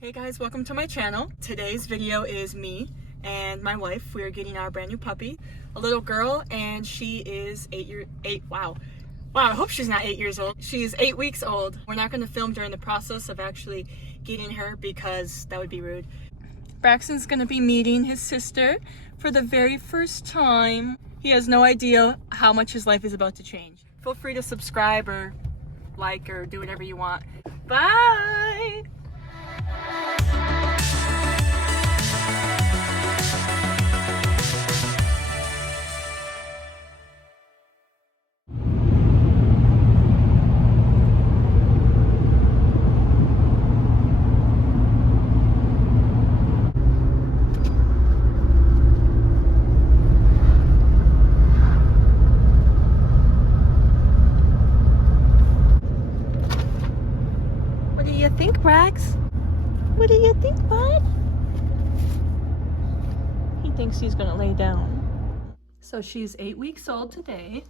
Hey guys, welcome to my channel. Today's video is me and my wife. We're getting our brand new puppy, a little girl, and she is wow, I hope she's not 8 years old. She's 8 weeks old. We're not going to film during the process of actually getting her because that would be rude. Braxton's going to be meeting his sister for the very first time. He has no idea how much his life is about to change. Feel free to subscribe or like or do whatever you want. Bye! What do you think, Brax? What do you think, bud? He thinks he's gonna lay down. So she's 8 weeks old today.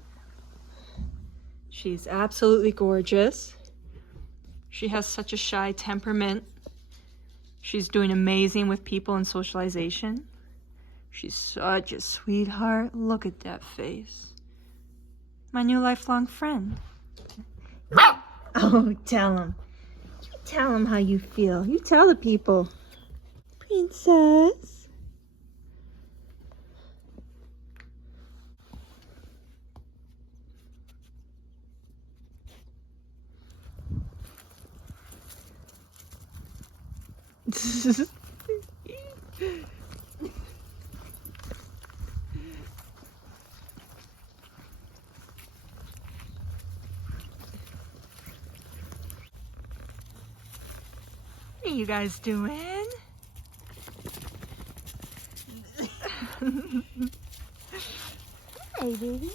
She's absolutely gorgeous. She has such a shy temperament. She's doing amazing with people and socialization. She's such a sweetheart. Look at that face. My new lifelong friend. Oh, tell him. You tell him how you feel. You tell the people. Princess. What are you guys doing? Hi, baby.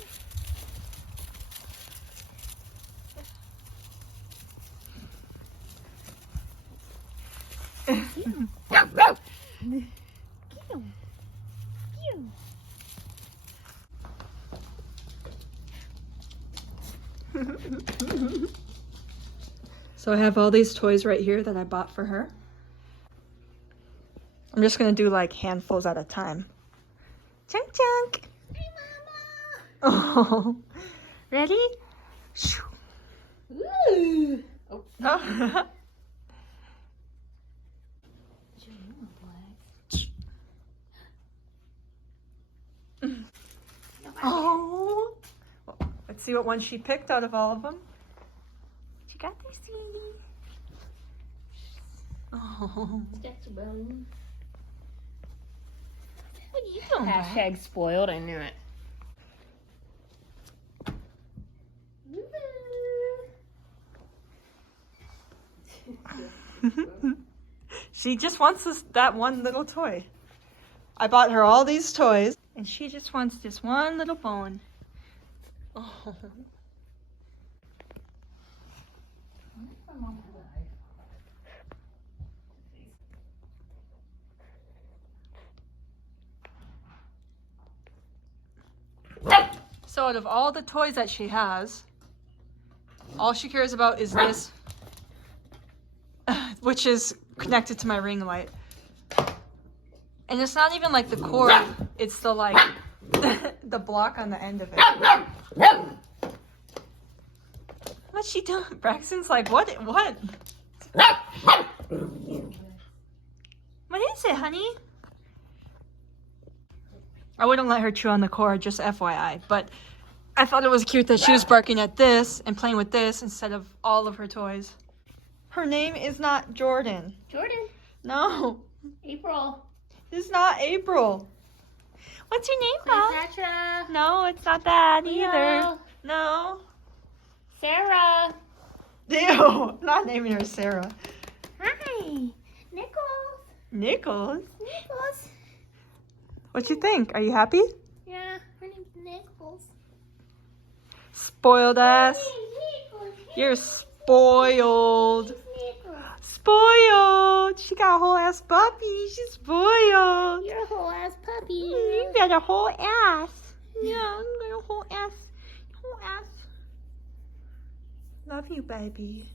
So I have all these toys right here that I bought for her. I'm just gonna do like handfuls at a time. Chunk chunk. Hey, Mama. Oh, ready? Ooh. Oh. Oh. Oh. Let's see what one she picked out of all of them. What you got there, sweetie? Oh. That's bone. What are you doing? Hashtag spoiled, I knew it. She just wants that one little toy. I bought her all these toys, and she just wants this one little bone. Oh. So out of all the toys that she has, all she cares about is this, which is connected to my ring light. And it's not even like the cord, it's the like, the block on the end of it. What's she doing? Braxton's like, what? What is it, honey? I wouldn't let her chew on the cord, just FYI, but I thought it was cute that she was barking at this and playing with this instead of all of her toys. Her name is not Jordan. Jordan. No. April. It's not April. What's your name, Bob? Cleopatra. No, it's not that either. Leo. No. Sarah. Ew, not naming her Sarah. Hi. Nichols. Nichols? Nichols. What you think? Are you happy? Yeah, her name's Nichols. Spoiled ass. Nichols. You're spoiled. Nichols. Spoiled. She got a whole ass puppy. She's spoiled. You're a whole ass puppy. You got a whole ass. Yeah, you got a whole ass. Whole ass. Love you, baby.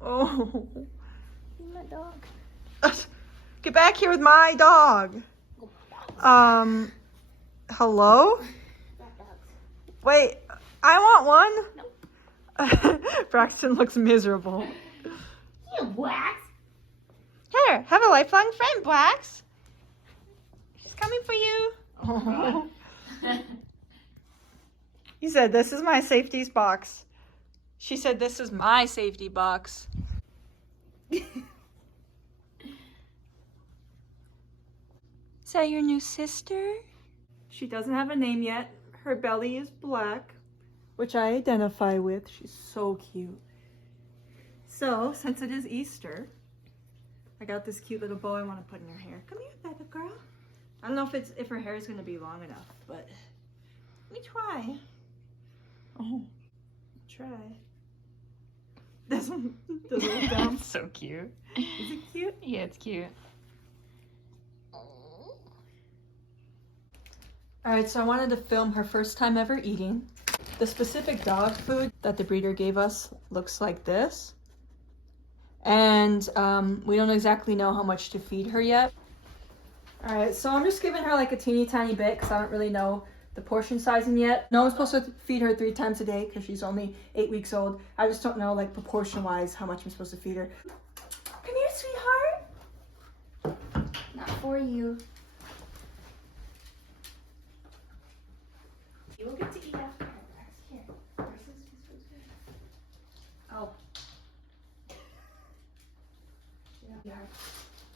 Oh. my dog. Get back here with my dog. Hello? That dog's. Wait, I want one. Nope. Braxton looks miserable. You wax. Here, have a lifelong friend, Blax. She's coming for you. Oh. You said, this is my safety box. She said, this is my safety box. Is that your new sister? She doesn't have a name yet. Her belly is black, which I identify with. She's so cute. So, since it is Easter, I got this cute little bow I want to put in her hair. Come here, baby girl. I don't know if her hair is going to be long enough, but let me try. Oh, try. Doesn't look dumb. So cute. Is it cute? Yeah, it's cute. Alright, so I wanted to film her first time ever eating. The specific dog food that the breeder gave us looks like this. And we don't exactly know how much to feed her yet. Alright, so I'm just giving her like a teeny tiny bit because I don't really know the portion sizing yet. No, I'm supposed to feed her 3 times a day because she's only 8 weeks old. I just don't know like proportion wise how much I'm supposed to feed her. Come here, sweetheart. Not for you. You will get to eat after her. Here. Oh. Yeah.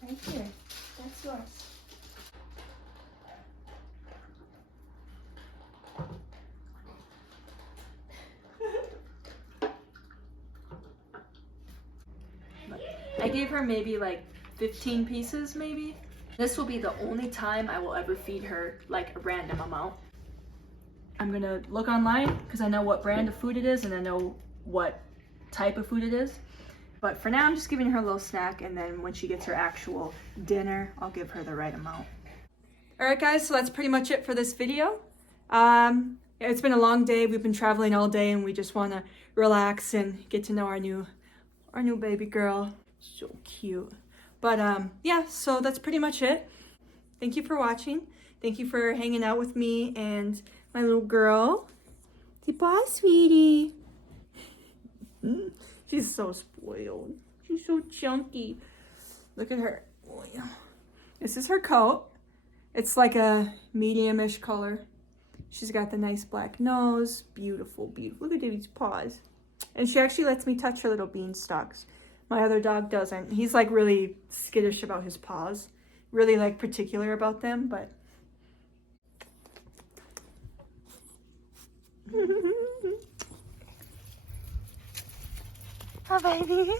Right here. That's yours. I gave her maybe like 15 pieces maybe. This will be the only time I will ever feed her like a random amount. I'm gonna look online because I know what brand of food it is and I know what type of food it is. But for now I'm just giving her a little snack, and then when she gets her actual dinner, I'll give her the right amount. Alright guys, so that's pretty much it for this video. It's been a long day. We've been traveling all day and we just want to relax and get to know our new baby girl. So cute. But yeah, so that's pretty much it. Thank you for watching. Thank you for hanging out with me and my little girl. Say bye, sweetie. She's so spoiled. She's so chunky. Look at her. Oh, yeah. This is her coat. It's like a medium-ish color. She's got the nice black nose. Beautiful, beautiful. Look at Davy's paws. And she actually lets me touch her little beanstalks. My other dog doesn't. He's like really skittish about his paws. Really like particular about them, but... Hi, baby.